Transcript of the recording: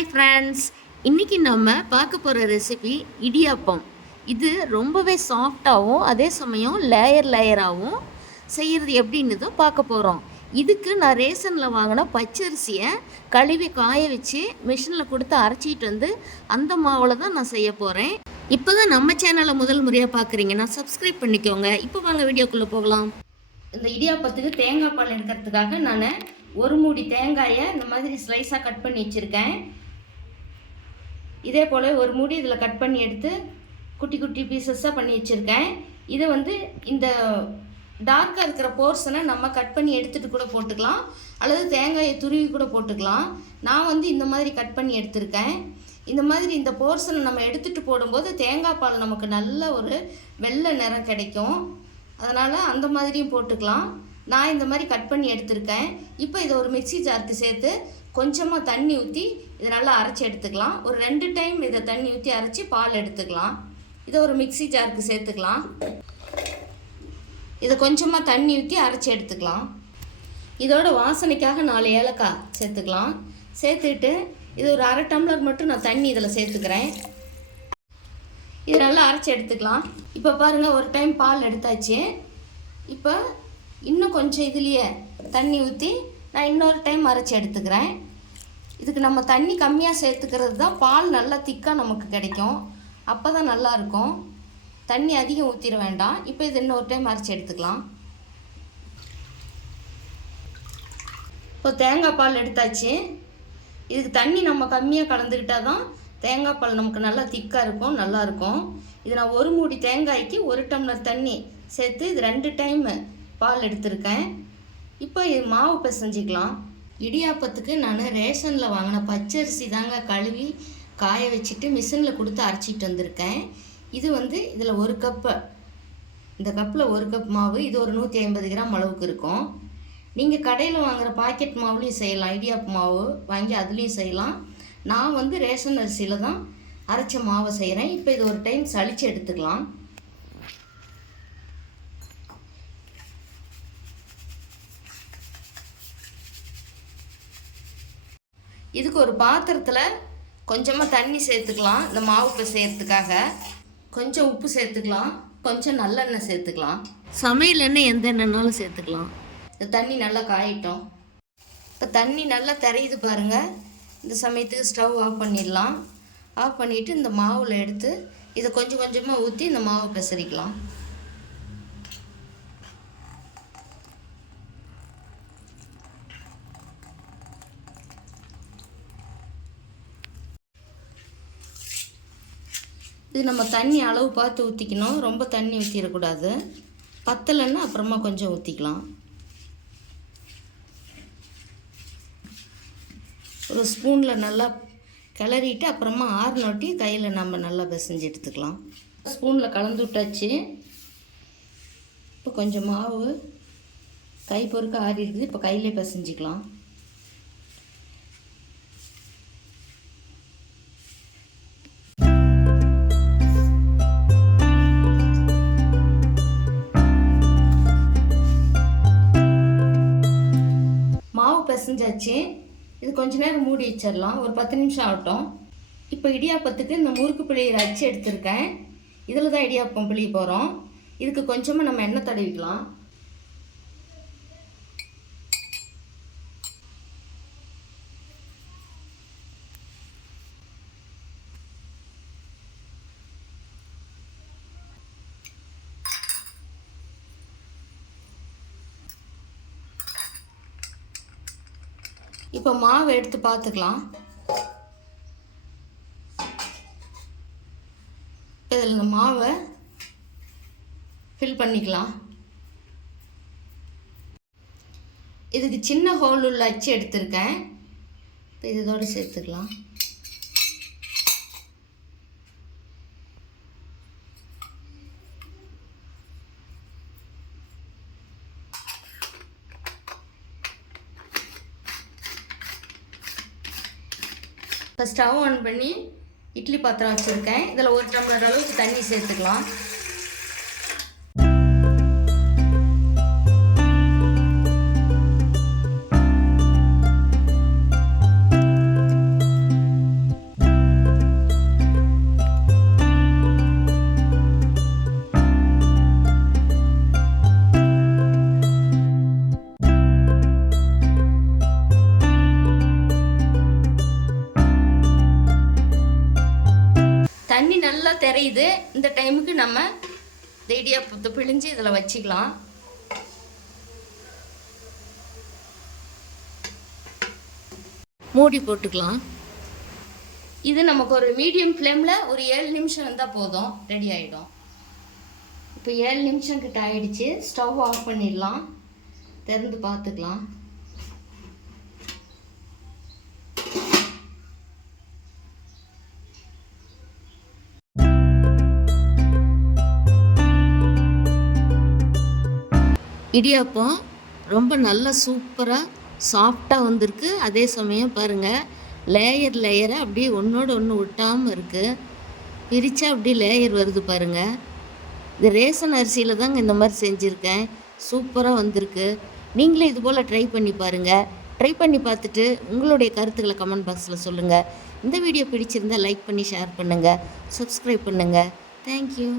Hi friends, இன்றைக்கி நம்ம பார்க்க போகிற ரெசிபி இடியாப்பம். இது ரொம்பவே சாஃப்டாகவும் அதே சமயம் லேயராகவும் செய்கிறது எப்படின்னு தான் பார்க்க போகிறோம். இதுக்கு நான் ரேஷனில் வாங்கின பச்சரிசியை கழுவி காய வச்சு மிஷினில் கொடுத்து அரைச்சிட்டு வந்து அந்த மாவில் தான் நான் செய்ய போகிறேன். இப்போ தான் நம்ம சேனலை முதல் முறையாக பார்க்குறீங்கன்னா சப்ஸ்கிரைப் பண்ணிக்கோங்க. இப்போ வாங்க வீடியோக்குள்ளே போகலாம். இந்த இடியாப்பத்துக்கு தேங்காய் பால் எடுக்கிறதுக்காக நான் ஒரு மூடி தேங்காயை இந்த மாதிரி ஸ்லைஸாக கட் பண்ணி வச்சுருக்கேன். இதே போல் ஒரு மூடி இதில் கட் பண்ணி எடுத்து குட்டி குட்டி பீசஸாக பண்ணி வச்சுருக்கேன். இதை இந்த டார்க்காக இருக்கிற போர்ஷனை நம்ம கட் பண்ணி எடுத்துகிட்டு கூட போட்டுக்கலாம், அல்லது தேங்காயை துருவி கூட போட்டுக்கலாம். நான் இந்த மாதிரி கட் பண்ணி எடுத்திருக்கேன். இந்த மாதிரி இந்த போர்ஷனை நம்ம எடுத்துகிட்டு போடும்போது தேங்காய் பால் நமக்கு நல்ல ஒரு வெள்ளை நிறம் கிடைக்கும். அதனால் அந்த மாதிரியும் போட்டுக்கலாம். நான் இந்த மாதிரி கட் பண்ணி எடுத்திருக்கேன். இப்போ இதை ஒரு மிக்ஸி ஜாருக்கு சேர்த்து கொஞ்சமாக தண்ணி ஊற்றி இதை நல்லா அரைச்சி எடுத்துக்கலாம். ஒரு 2 டைம் இதை தண்ணி ஊற்றி அரைச்சி பால் எடுத்துக்கலாம். இதை ஒரு மிக்ஸி ஜாருக்கு சேர்த்துக்கலாம். இதை கொஞ்சமாக தண்ணி ஊற்றி அரைச்சி எடுத்துக்கலாம். இதோட வாசனைக்காக 4 ஏலக்காய் சேர்த்துக்கலாம். சேர்த்துட்டு இது ஒரு 1/2 டம்ளர் மட்டும் நான் தண்ணி இதில் சேர்த்துக்கிறேன். இது நல்லா அரைச்சி எடுத்துக்கலாம். இப்போ பாருங்கள், ஒரு டைம் பால் எடுத்தாச்சு. இப்போ இன்னும் கொஞ்சம் இதுலேயே தண்ணி ஊற்றி நான் இன்னொரு டைம் அரைச்சி எடுத்துக்கிறேன். இதுக்கு நம்ம தண்ணி கம்மியாக சேர்த்துக்கிறது தான் பால் நல்லா திக்காக நமக்கு கிடைக்கும். அப்போ தான் நல்லாயிருக்கும். தண்ணி அதிகம் ஊற்றிட வேண்டாம். இப்போ இது இன்னொரு டைம் அரைச்சி எடுத்துக்கலாம். இப்போ தேங்காய் பால் எடுத்தாச்சு. இதுக்கு தண்ணி நம்ம கம்மியாக கலந்துக்கிட்டால் தான் தேங்காய் பால் நமக்கு நல்லா திக்காக இருக்கும், நல்லாயிருக்கும். இது நான் ஒரு மூடி தேங்காய்க்கு 1 டம்ளர் தண்ணி சேர்த்து இது 2 டைம் பால் எடுத்திருக்கேன். இப்போ இது மாவு பிசைஞ்சிக்கலாம். இடியாப்பத்துக்கு நான் ரேஷனில் வாங்கின பச்சரிசி தாங்க கழுவி காய வச்சுட்டு மிஷினில் கொடுத்து அரைச்சிட்டு வந்திருக்கேன். இது இதில் 1 கப்பு, இந்த கப்பில் 1 கப் மாவு. இது ஒரு 150 கிராம் அளவுக்கு இருக்கும். நீங்கள் கடையில் வாங்குகிற பாக்கெட் மாவுலேயும் செய்யலாம். இடியாப்பு மாவு வாங்கி அதுலேயும் செய்யலாம். நான் ரேஷன் அரிசியில் தான் அரைச்ச மாவை செய்கிறேன். இப்போ இது ஒரு டைம் சளிச்சு எடுத்துக்கலாம். இதுக்கு ஒரு பாத்திரத்தில் கொஞ்சமாக தண்ணி சேர்த்துக்கலாம். இந்த மாவு பிசையறதுக்காக கொஞ்சம் உப்பு சேர்த்துக்கலாம், கொஞ்சம் நல்லெண்ணெய் சேர்த்துக்கலாம். சமையல் எண்ணெய் எந்த எண்ணெய்னாலும் சேர்த்துக்கலாம். இந்த தண்ணி நல்லா காயிட்டோம். இப்போ தண்ணி நல்லா தெரியுது பாருங்கள். இந்த சமயத்துக்கு ஸ்டவ் ஆஃப் பண்ணிடலாம். ஆஃப் பண்ணிவிட்டு இந்த மாவில் எடுத்து இதை கொஞ்சம் கொஞ்சமாக ஊற்றி இந்த மாவை பிசறிக்கலாம். இது நம்ம தண்ணி அளவு பார்த்து ஊற்றிக்கணும். ரொம்ப தண்ணி ஊற்றிடக்கூடாது. பத்தலைன்னா அப்புறமா கொஞ்சம் ஊற்றிக்கலாம். ஒரு ஸ்பூனில் நல்லா கிளறிட்டு அப்புறமா ஆறுனொட்டி கையில் நம்ம நல்லா பிசைஞ்சு எடுத்துக்கலாம். ஸ்பூனில் கலந்து விட்டாச்சு. இப்போ கொஞ்சம் மாவு கை பொறுக்க ஆறி இருக்குது. இப்போ கையிலே பிசைஞ்சிக்கலாம். மாவு பிசைஞ்சாச்சு. இது கொஞ்ச நேரம் மூடி வச்சிடலாம். ஒரு 10 நிமிஷம் ஆகட்டும். இப்போ இடியாப்பத்துக்கு இந்த முறுக்கு பிழியிற அச்சு எடுத்திருக்கேன். இதில் தான் இடியாப்பம் பிழிய போகிறோம். இதுக்கு கொஞ்சமாக நம்ம எண்ணெய் தடவிக்கலாம். இப்போ மாவு எடுத்து பார்த்துக்கலாம். இதில் இந்த மாவை ஃபில் பண்ணிக்கலாம். இதுக்கு சின்ன ஹோல் உள்ள அச்சு எடுத்திருக்கேன். இப்போ இதோடு சேர்த்துக்கலாம். இப்போ ஸ்டவ் ஆன் பண்ணி இட்லி பாத்திரம் வச்சுருக்கேன். இதில் 1 டம்ளர் அளவுக்கு தண்ணி சேர்த்துக்கலாம். கரையுது. இந்த டைமுக்கு நம்ம இந்த இடியாப்பத்தை பிழிஞ்சு இதில் வச்சுக்கலாம். மூடி போட்டுக்கலாம். இது நமக்கு ஒரு மீடியம் ஃப்ளேமில் ஒரு 7 நிமிஷம் இருந்தால் போதும், ரெடி ஆகிடும். இப்போ 7 நிமிஷம் கிட்ட ஆயிடுச்சு. ஸ்டவ் ஆஃப் பண்ணிடலாம். திறந்து பார்த்துக்கலாம். இடியாப்பம் ரொம்ப நல்லா சூப்பராக சாஃப்டாக வந்திருக்கு. அதே சமயம் பாருங்கள், லேயரை அப்படியே ஒன்றோடு ஒன்று ஒட்டாமல் இருக்குது. பிரித்தா அப்படியே லேயர் வருது பாருங்கள். இது ரேஷன் அரிசியில் தாங்க இந்த மாதிரி செஞ்சுருக்கேன். சூப்பராக வந்திருக்கு. நீங்களே இது போல் ட்ரை பண்ணி பாருங்கள். ட்ரை பண்ணி பார்த்துட்டு உங்களுடைய கருத்துக்களை கமெண்ட் பாக்ஸில் சொல்லுங்கள். இந்த வீடியோ பிடிச்சிருந்தால் லைக் பண்ணி ஷேர் பண்ணுங்கள், சப்ஸ்கிரைப் பண்ணுங்கள். தேங்க்யூ.